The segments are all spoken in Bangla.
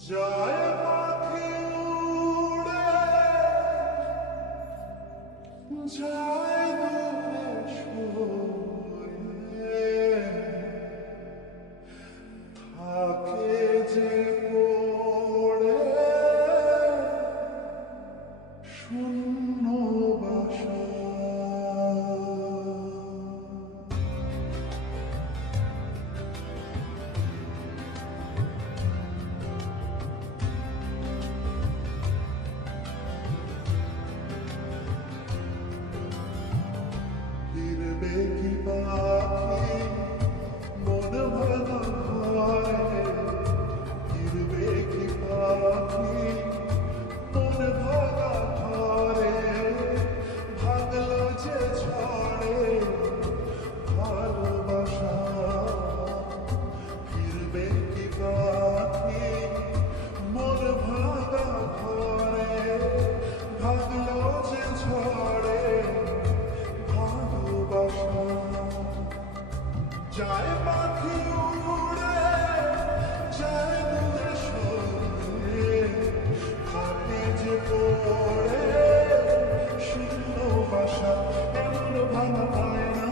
যায় পাখি উড়ে যায় দূরে সরে থাকে যে পড়ে শূন্য বাসা। ফিরবে কি পাখি মন ভাঙা ঘরে, ফিরবে কি পাখি মন ভাঙা ঘরে, ভাঙলো যে ছড়ে ভালোবাসা। ফিরবে কি পাখি মন ভাঙা ঘরে, ভাঙলো যে ছড়ে ভালোবাসা। যায় পাখি উড়ে যায় দূরে সরে, থাকে যে পড়ে শূন্য বাসা। এমন ভাঙা পায় না,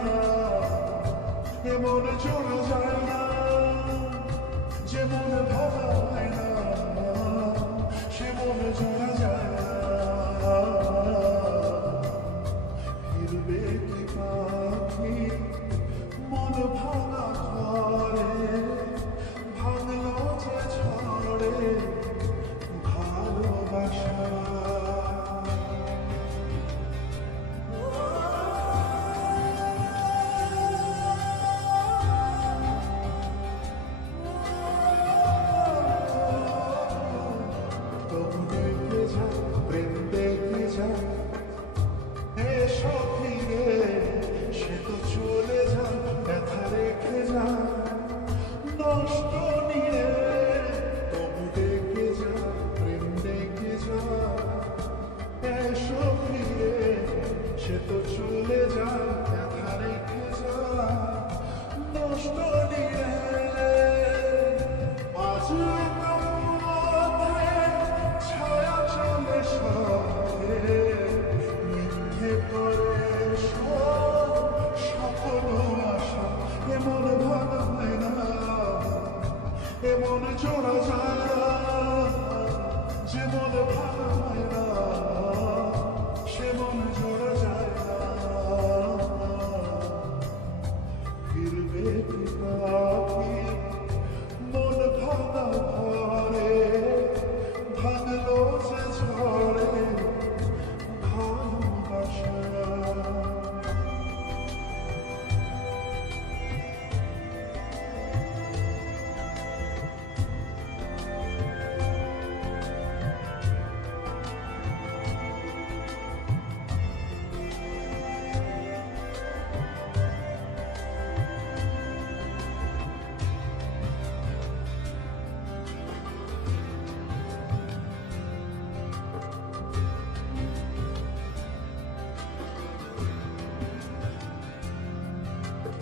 এমন জোড়া যায় না, যেমন ভাঙা হয় না সে মন জোড়া যায় না। ফিরবে কি পাখি মন ভাঙা ঘরে, ভাঙলো যে ছড়ে ভালোবাসা। তবু দেখে যা, প্রেম দেখে যা, এসো ফিরে সে তো চলে যা, ব্যথা রেখে যা নষ্ট নিয়ে। তবু দেখে যা, প্রেম দেখে যা, এসো ফিরে সে তো চলে যা, ব্যথা রেখে যা নষ্ট নিয়ে। আজ পথে ছায়া চলে সাথে, মিথ্যে করে সকল আশা। এমন ভাঙা হয় না, এমন জোড়া যায় না, যেমন ভাঙা হয় না সেমন জোড়া যায় না। ফিরবে কি পাখি মন ভাঙা ঘরে, ভাঙলো যে ঝড়ে ভালোবাসা।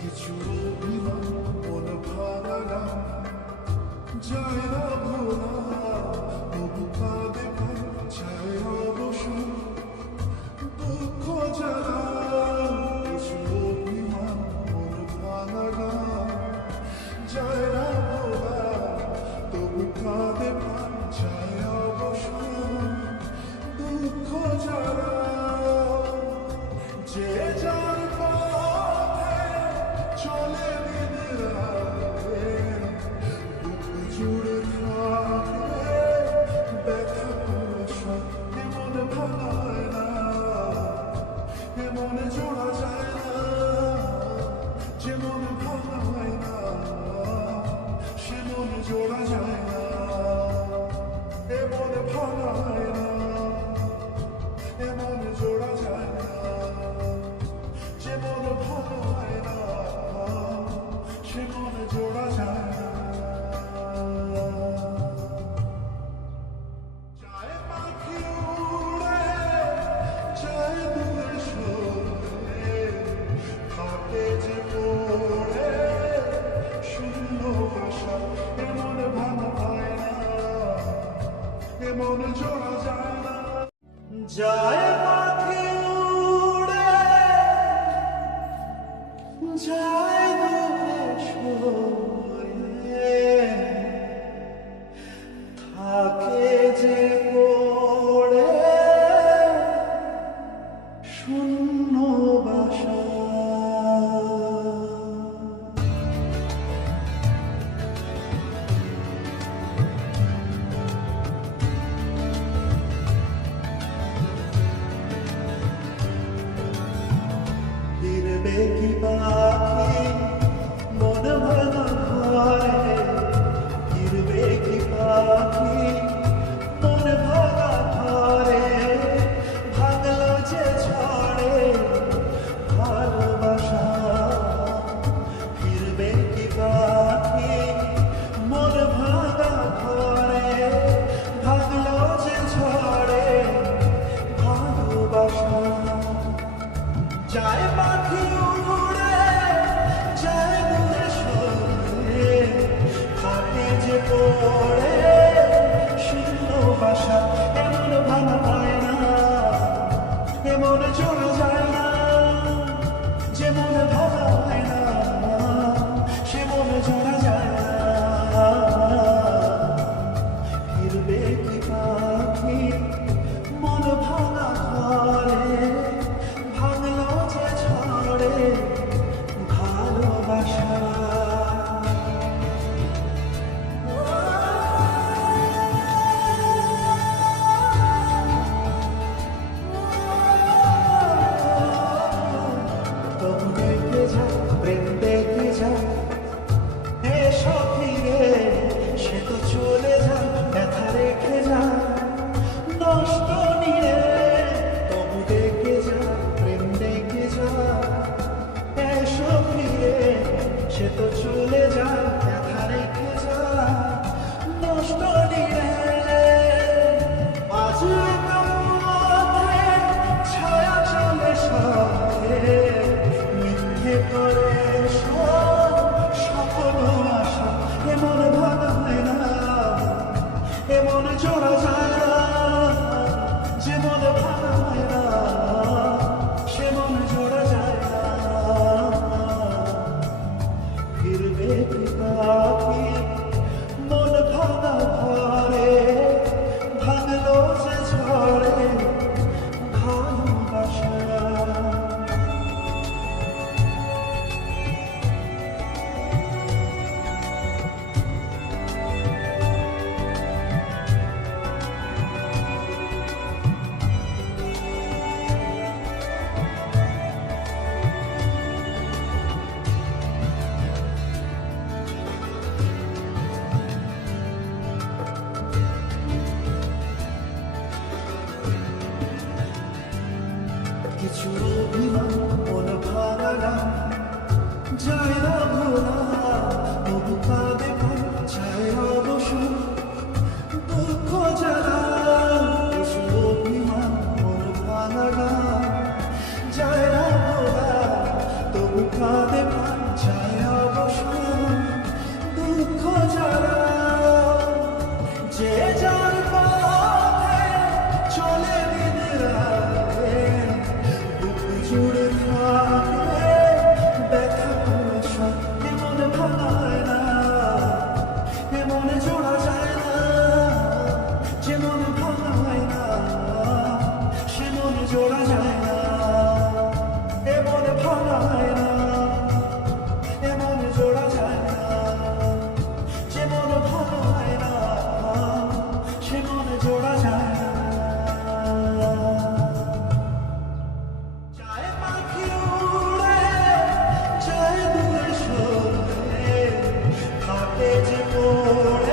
কিছু অভিমান মন ভাঙা যায় না ভোলা, তবু কাঁদে পায় চায় অবসর দুঃখ জ্বালা। কিছু অভিমান মন ভাঙা যায় না ভোলা, তবু কাঁদে পায় চায় অবসর দুঃখ জ্বালা। যে যার পথে চলে দিন রাতে, বুক জুড়ে থাকে ব্যথা কুয়াশা। এমন ভাঙা হয় না, এমন জোড়া যায় না, যেমন ভাঙা হয় না সেমন জোড়া যায় না। মন জোড়া যায় না। যায় পাখি উড়ে যায় দূরে সরে, থাকে যে পড়ে শূন্য বাসা। ফিরবে কি পাখি মন ভাঙা ঘরে, ফিরবে কি পাখি মন ভাঙা ঘরে, ভাঙলো যে ছড়ে ভালোবাসা। ফিরবে কি পাখি মন ভাঙা ঘরে, ভাঙলো যে ছড়ে ভালোবাসা। যায় পাখি উড়ে যায় দূরে সরে, থাকে যে পড়ে শূন্য বাসা। এমন ভাঙা পায় না, এমন জোড়া যায় না, যেমন ভাঙা হয় না সে মন জোড়া যায় না। ফিরবে কি পাখি মন ভাঙা ঘরে, ভাঙলো যে ছড়ে ভালোবাসা। তবু দেখে যা প্রেম দেখে যা, এসো ফিরে সে তো চলে যা, ব্যথা রেখে যা নষ্ট নিয়ে। তবু দেখে যা প্রেম দেখে যা, এসো ফিরে সে তো চলে যা, ব্যথা রেখে যা নষ্ট নিয়ে। আজ পথে ছায়া চলে সাথে, মিথ্যে করে সফল আশা। এমন ভাঙা হয় না, এমন জোড়া যায় না, যেমন ভাঙা হয় না সে মন জোড়া যায় না। ফিরবে কি পাখি মন ভাঙা ঘরে, ভাঙলো যে ঝড়ে ভালোবাসা। কিছু অভিমান মন ভাঙা না, যায় না ভোলা, তবু কাঁদে প্রাণ চায় অবসর দুঃখ জ্বালা। কিছু অভিমান মন ভাঙা না, যায় না ভোলা, তবু কাঁদে প্রাণ চায় অবসর দুঃখ জ্বালা। যে যার পথে চলে দিন রাতে, বুক জুড়ে থাকে ব্যথা কুয়াশা। এমন ভাঙা হয় না, এমন জোড়া যায় না, যেমন ভাঙা হয় না সে মন জোড়া যায় না। এমন ভাঙা হয় না, এমন জোড়া যায় না, যেমন ভাঙা হয় না সে মন জোড়া যায় না। যায় পাখি উড়ে যায় দূরে সরে, থাকে যে পড়ে